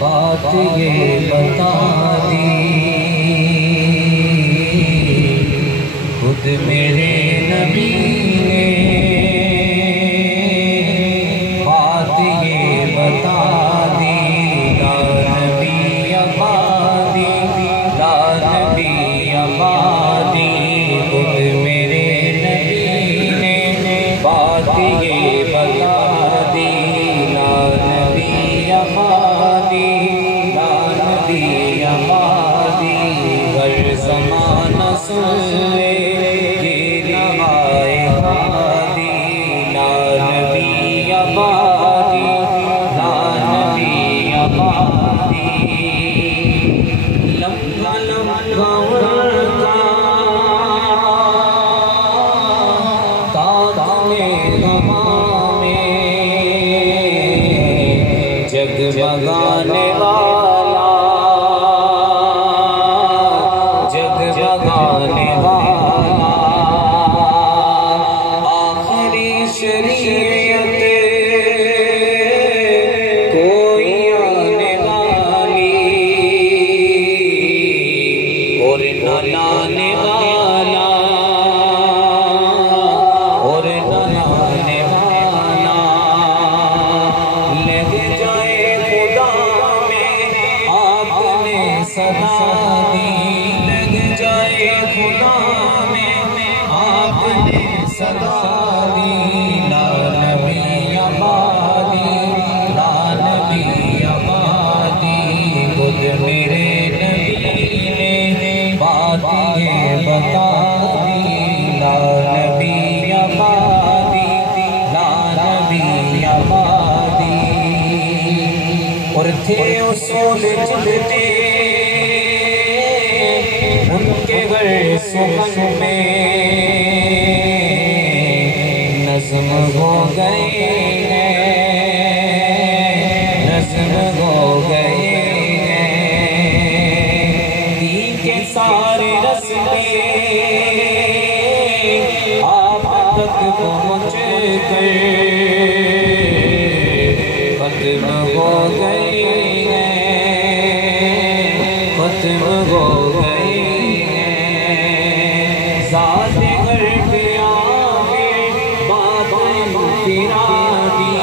بات یہ بتا دی خود میرے نبی نے، بات یہ بتا دی لا نبی آبادی، لا نبی آبادی خود میرے نبی نے، بات یہ بتا دی لا نبی آبادی، لا نبی آبادی گر زمانہ سنے جگمگانے والا، جگمگانے والا آخری شریعت کوئی آنے والی اور نہ لانے والا، اور نہ لانے والا لگ جائے صدا دی، لگ جائے خدا میں آپ نے صدا دی لا نبی آبادی، لا نبی آبادی خود میرے نبی نے، بات یہ بتا دی لا نبی آبادی، لا نبی آبادی اور تھے اصول چلتے ان کے گھر سخن میں نظم ہو گئے ہیں، نظم ہو گئے ہیں دین کے سارے رستے آپ تک پہنچ کر ختم ہو گئے ہیں، ختم ہو گئے ذات گھر پہ آگے باتیں پھرا دی،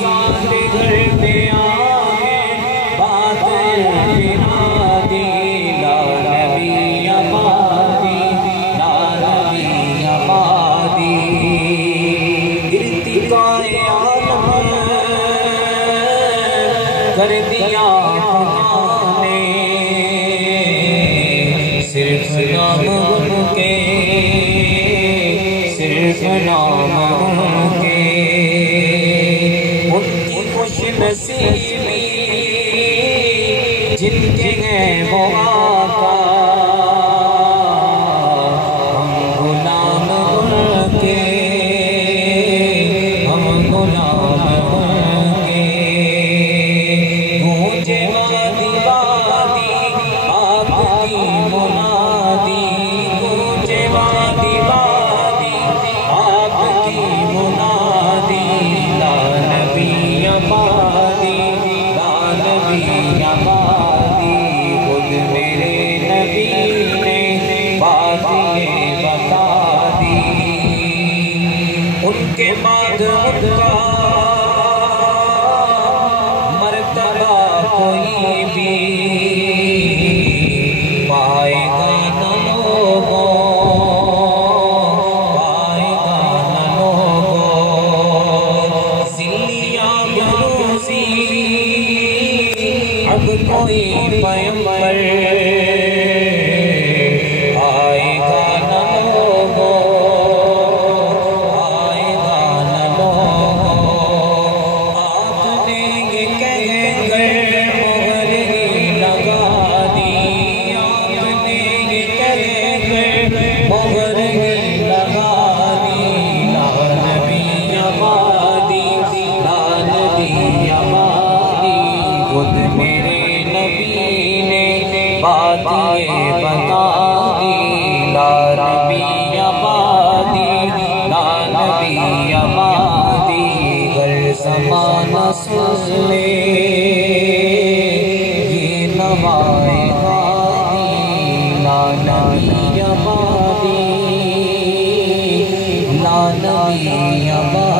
ذات گھر پہ آگے باتیں پھرا دی لا نبی آبادی، لا نبی آبادی ارتقائے عالم کر دیا خدا نے، صرف نام ان کے، صرف نام ان کے، ان کی خوش نصیبی جن کے ہیں وہ آقا، ہم غلام ان کے، ہم غلام ان کے گونجے وادی وادی آپ کی منادی، گونجے وادی وادی آپ کی منادی لا نبی آبادی، لا نبی آبادی خود میرے نبی نے، بات یہ بتا دی ان کے بعد ان کا مرتبہ کوئی بھی پائے گا نہ لوگوں، پائے گا نہ لوگوں ذلیاں بروزی اب کوئی پیغمبر آئے گا نہ لوگوں، آئے گا نہ لوگوں آپ نے یہ کہہ کر مہر ہی لگا دی، آپ نے یہ کہہ کر مہر ہی لگا دی لا نبی آبادی، لا نبی آبادی خود میرے نبی نے، زمانہ سن لے یہ نوائے ہادی لا نبی آبادی لا نبی آبادی